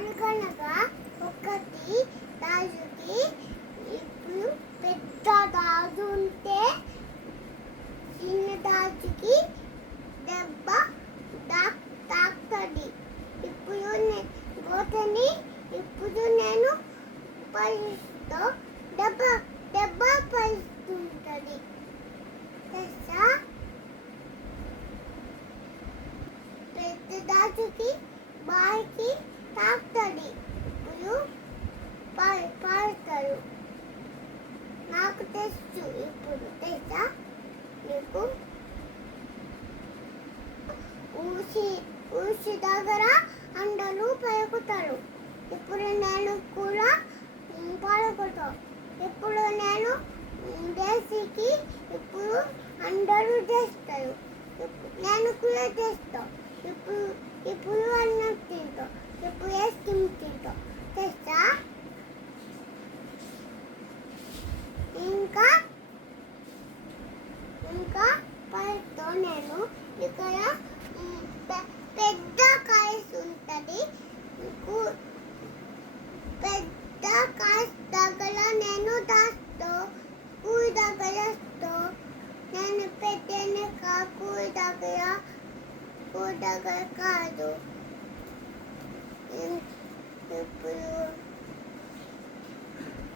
అనగనగా ఒకటి రాజుకి ఇప్పుడు పెద్ద రాజు ఉంటే చిన్న రాజుకి దెబ్బ తాకుతుంది. గోతని ఇప్పుడు నేను పరిస్తూ దెబ్బ దెబ్బ పరుస్తుంటుంది. తెలుసా? పెద్ద రాజుకి బాయికి తాకుతుంది. ఇప్పుడు పారుతారు. నాకు తెలుసు. ఇప్పుడు తెలుసా నీకు? ఊసి దగ్గర అందరూ పలుకుతారు. ఇప్పుడు నేను కూడా పలుకుతాను. ఇప్పుడు నేను దేశీకి ఇప్పుడు అందరూ చేస్తారు. నేను కూడా చేస్తాను. ఇప్పుడు అన్నం తింటాం. ఇప్పుడు ఐస్ క్రీమ్ తింటాం. తెలుసా? ఇంకా పలుకుతో నేను ఇక్కడ పెద్ద కాయస్ ఉంటుంది. పెద్ద కాయస్ దగ్గర నేను దాస్తా. కూడి దగ్గర నేను పెట్టిన కూడి దగ్గర కాదు. ఇప్పుడు